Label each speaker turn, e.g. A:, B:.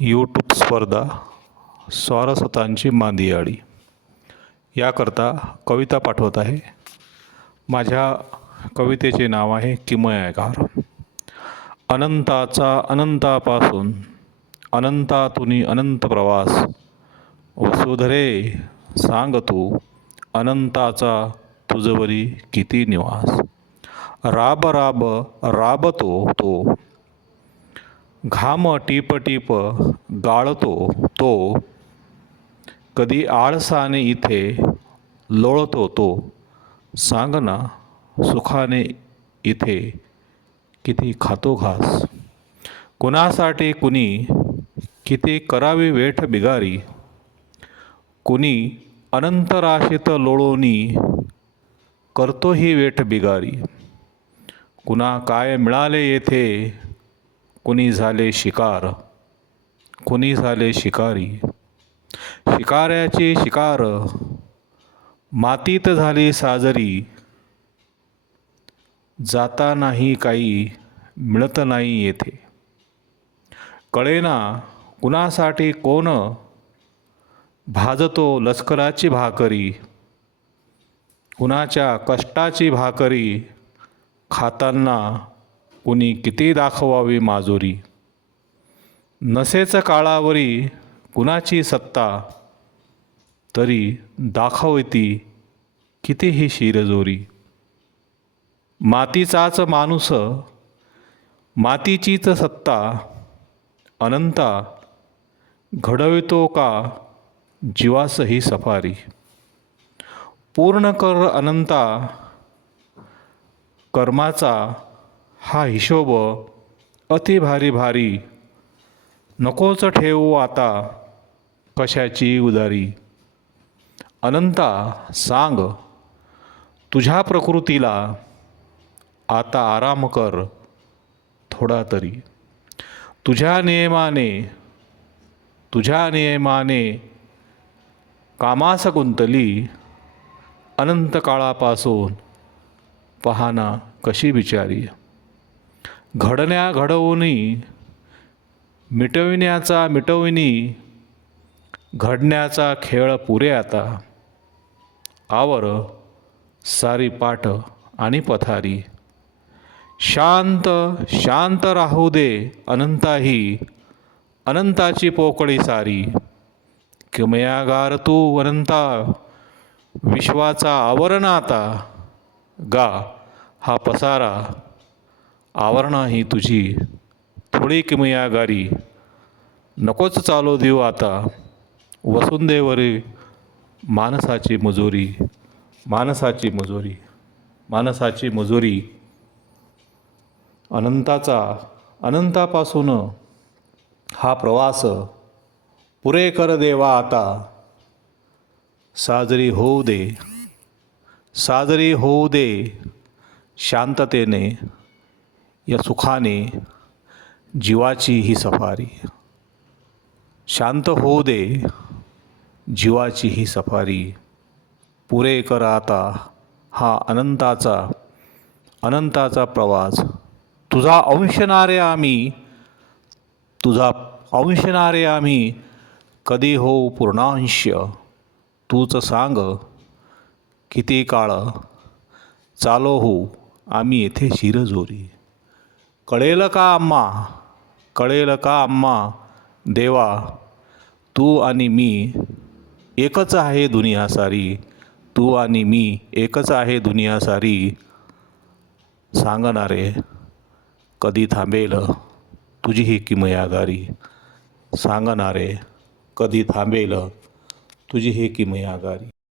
A: YouTube स्पर्धा स्वारस्वतांची मांदियाळी याकरता कविता पाठवत आहे. माझ्या कवितेचे नाव आहे किमयाकार अनंताचा अनंतापासून अनंतातुनी अनंत प्रवास. वसुधरे सांग तू अनंताचा तुझवरी किती निवास. राब राब राबतो तो घाम टीप टीप गाळतो तो. कधी आळसाने इथे लोळतो तो. सांग ना सुखाने इथे किती खातो घास. कुणासाठी कुणी किती करावी वेठ बिगारी. कुणी अनंतराशीत लोळोनी करतो ही वेठ बिगारी. कुणा काय मिळाले येथे कुणी झाले शिकार? कुणी झाले शिकारी? शिकाऱ्याची शिकार. मातीत झाली साजरी. जाता नाही काही मिळत नाही येथे. कळेना कुणासाठी कोण? भाजतो लष्कराची भाकरी. कुणाच्या कष्टाची भाकरी खाताना कुणी किती दाखवावी माजुरी? नसेच काळावरी कुणाची सत्ता? तरी दाखवती कितीही शिरजोरी. मातीचाच माणूस मातीचीच सत्ता अनंता घडवितो का जीवास ही सफारी? पूर्ण कर अनंता कर्माचा हा हिशोब अति भारी भारी नकोच ठेवू आता कशाची उदारी? अनंता सांग तुझ्या प्रकृतीला आता आराम कर थोडा तरी. तुझ्या नियमाने तुझ्या नियमाने कामास गुंतली अनंत काळापासून पहाना कशी बिचारी? घडण्या घडवूनी मिटविण्याचा मिटविनी घडण्याचा खेळ पुरे आता. आवर सारी पाठ आणि पथारी. शांत शांत राहू दे अनंताही अनंताची पोकळी सारी. किमयागार तू अनंता विश्वाचा आवरण आता. गा हा पसारा आवरणा ही तुझी. थोडी किमयागारी. नकोच चालू देऊ आता. वसुंधेवरी माणसाची मजुरी. माणसाची मजुरी. माणसाची मजुरी. अनंताचा अनंतापासून हा प्रवास पुरे कर देवा आता. साजरी होऊ दे. साजरी होऊ दे. शांततेने. या सुखाने जीवाची ही सफारी. शांत होऊ दे जीवाची ही सफारी. पुरे कर आता हा अनंताचा अनंताचा प्रवास. तुझा अंशणारे आम्ही तुझा अंशणारे आम्ही कधी होऊ पूर्णांश? तूच सांग किती काळ चालो हो आम्ही येथे शिरजोरी? कळेल का आम्हा कळेल का आम्हा देवा तू आणि मी एकच आहे दुनिया सारी तू आणि मी एकच आहे दुनिया सारी सांगणारे कधी थांबेल तुझी ही किमयागारी? सांगणारे कधी थांबेल तुझी ही किमयागारी?